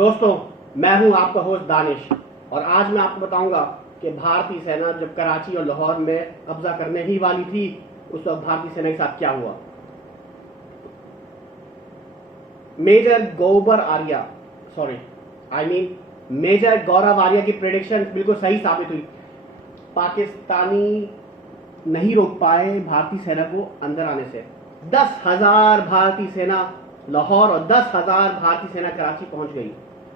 दोस्तों, मैं हूं आपका होस्ट दानिश और आज मैं आपको बताऊंगा कि भारतीय सेना जब कराची और लाहौर में कब्जा करने ही वाली थी उस वक्त भारतीय सेना के साथ क्या हुआ। मेजर गौरव आर्या की प्रेडिक्शन बिल्कुल सही साबित हुई। पाकिस्तानी नहीं रोक पाए भारतीय सेना को अंदर आने से। 10,000 भारतीय सेना लाहौर और 10,000 भारतीय सेना कराची पहुंच गई।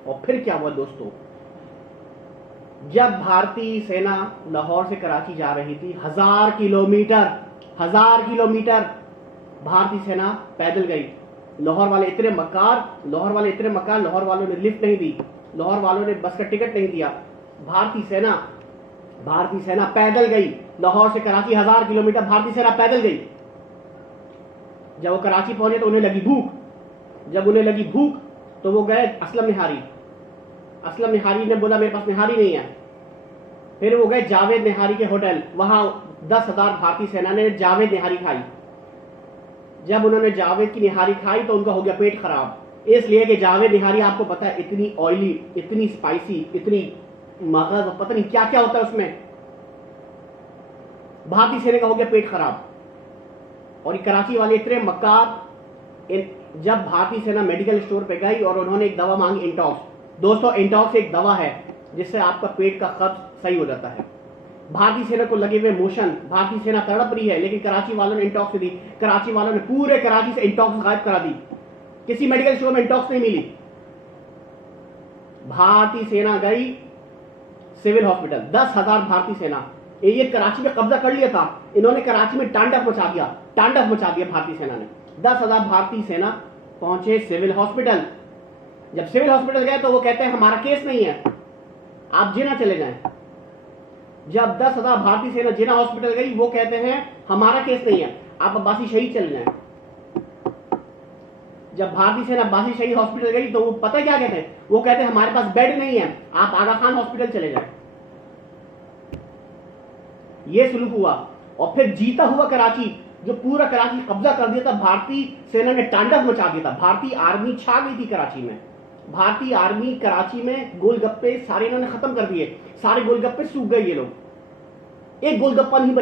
और फिर क्या हुआ दोस्तों, जब भारतीय सेना लाहौर से कराची जा रही थी 1000 किलोमीटर भारतीय सेना पैदल गई। लाहौर वाले इतने मकार, लाहौर वालों ने लिफ्ट नहीं दी, लाहौर वालों ने बस का टिकट नहीं दिया। भारतीय सेना पैदल गई लाहौर से कराची 1000 किलोमीटर भारतीय सेना पैदल गई। जब वो कराची पहुंचे तो उन्हें लगी भूख। जब उन्हें लगी भूख तो वो गए असलम निहारी ने बोला मेरे पास निहारी नहीं है। फिर वो गए जावेद निहारी के होटल, वहां 10,000 भारतीय सेना ने जावेद निहारी खाई। जब उन्होंने जावेद की निहारी खाई तो उनका हो गया पेट खराब, इसलिए कि जावेद निहारी आपको पता है इतनी ऑयली, इतनी स्पाइसी, इतनी मगज, पता नहीं क्या क्या होता है उसमें। भारतीय सेना का हो गया पेट खराब। और ये कराची वाले इतने मक्कार, जब भारतीय सेना मेडिकल स्टोर पे गई और उन्होंने एक दवा मांगी, इंटॉक्स। दोस्तों, इंटॉक्स एक दवा है जिससे आपका पेट का कब्ज सही हो जाता है। भारतीय सेना को लगे हुए मोशन, भारतीय सेना तड़प रही है, लेकिन कराची वालों ने इंटॉक्स दी। कराची वालों ने पूरे कराची से इंटॉक्स गायब करा दी। किसी मेडिकल स्टोर में इंटॉक्स नहीं मिली। भारतीय सेना गई सिविल हॉस्पिटल, 10,000 भारतीय सेना। ये कराची में कब्जा कर लिया था इन्होंने, कराची में तांडव मचा दिया भारतीय सेना ने। 10,000 भारतीय सेना पहुंचे सिविल हॉस्पिटल। जब सिविल हॉस्पिटल गए तो वो कहते हैं हमारा केस नहीं है, आप जिना चले जाएं। जब 10,000 भारतीय सेना जिना हॉस्पिटल गई, वो कहते हैं हमारा केस नहीं है, आप अब्बासी शहीद चले जाएं। जब भारतीय सेना अब्बासी शहीद हॉस्पिटल गई तो वो पता क्या कहते हैं, वो कहते हैं हमारे पास बेड नहीं है, आप आगा खान हॉस्पिटल चले जाएं। ये सुलूक हुआ। और फिर जीता हुआ कराची, जो पूरा कराची कब्जा कर दिया था, भारतीय सेना ने तांडव मचा दिया था। भारतीय आर्मी छा गई थी कराची में। भारतीय आर्मी कराची में गोलगप्पे सारे इन्होंने खत्म कर दिए, सारे गोलगप्पे सूख गए। ये लोग एक गोलगप्पा नहीं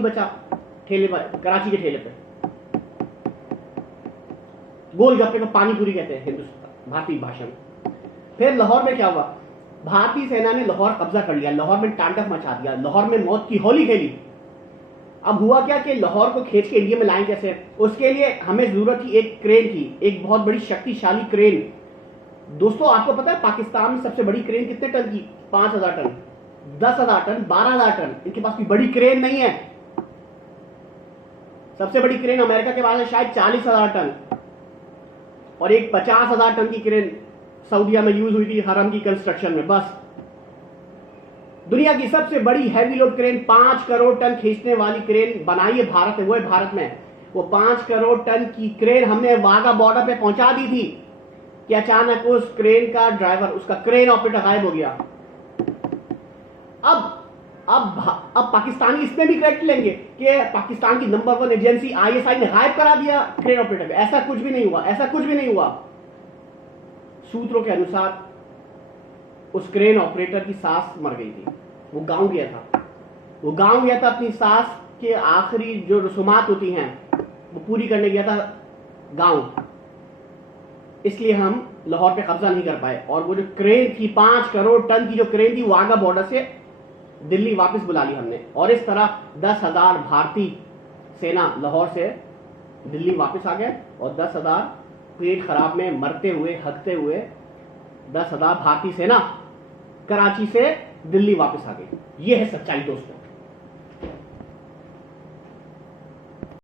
बचा ठेले पर, कराची के ठेले पे। गोलगप्पे को पानी पूरी कहते हैं हिंदुस्तान भारतीय भाषा में। फिर लाहौर में क्या हुआ, भारतीय सेना ने लाहौर कब्जा कर लिया, लाहौर में तांडव मचा दिया, लाहौर में मौत की होली खेली। अब हुआ क्या कि लाहौर को खींच के इंडिया में लाएं कैसे, उसके लिए हमें जरूरत थी एक क्रेन की, एक बहुत बड़ी शक्तिशाली क्रेन। दोस्तों, आपको पता है पाकिस्तान में सबसे बड़ी क्रेन कितने टन की? 5,000 टन, 10,000 टन, 12,000 टन। इनके पास कोई बड़ी क्रेन नहीं है। सबसे बड़ी क्रेन अमेरिका के पास है शायद 40,000 टन, और एक 50,000 टन की क्रेन सऊदीया में यूज हुई थी हरम की कंस्ट्रक्शन में। बस दुनिया की सबसे बड़ी heavy load crane, 5 crore ton खींचने वाली क्रेन बनाई है भारत में, वो है भारत में। वो 5 करोड़ टन की क्रेन हमने वाघा बॉर्डर पे पहुंचा दी थी कि अचानक उस क्रेन का ड्राइवर, उसका क्रेन ऑपरेटर गायब हो गया। अब पाकिस्तानी इसमें भी क्रेडिट लेंगे कि पाकिस्तान की नंबर 1 एजेंसी ISI ने गायब करा दिया क्रेन ऑपरेटर। ऐसा कुछ भी नहीं हुआ। सूत्रों के अनुसार उस क्रेन ऑपरेटर की सास मर गई थी। वो गांव गया था अपनी सास के आखिरी जो रसूमात होती हैं वो पूरी करने गया था गांव। इसलिए हम लाहौर पे कब्जा नहीं कर पाए। और वो जो क्रेन थी, 5 करोड़ टन की जो क्रेन थी, वो वाघा बॉर्डर से दिल्ली वापस बुला ली हमने। और इस तरह 10,000 भारतीय सेना लाहौर से दिल्ली वापस आ गए और 10,000 पेट खराब में मरते हुए, हकते हुए 10,000 भारतीय सेना कराची से दिल्ली वापस आ गई। यह है सच्चाई दोस्तों।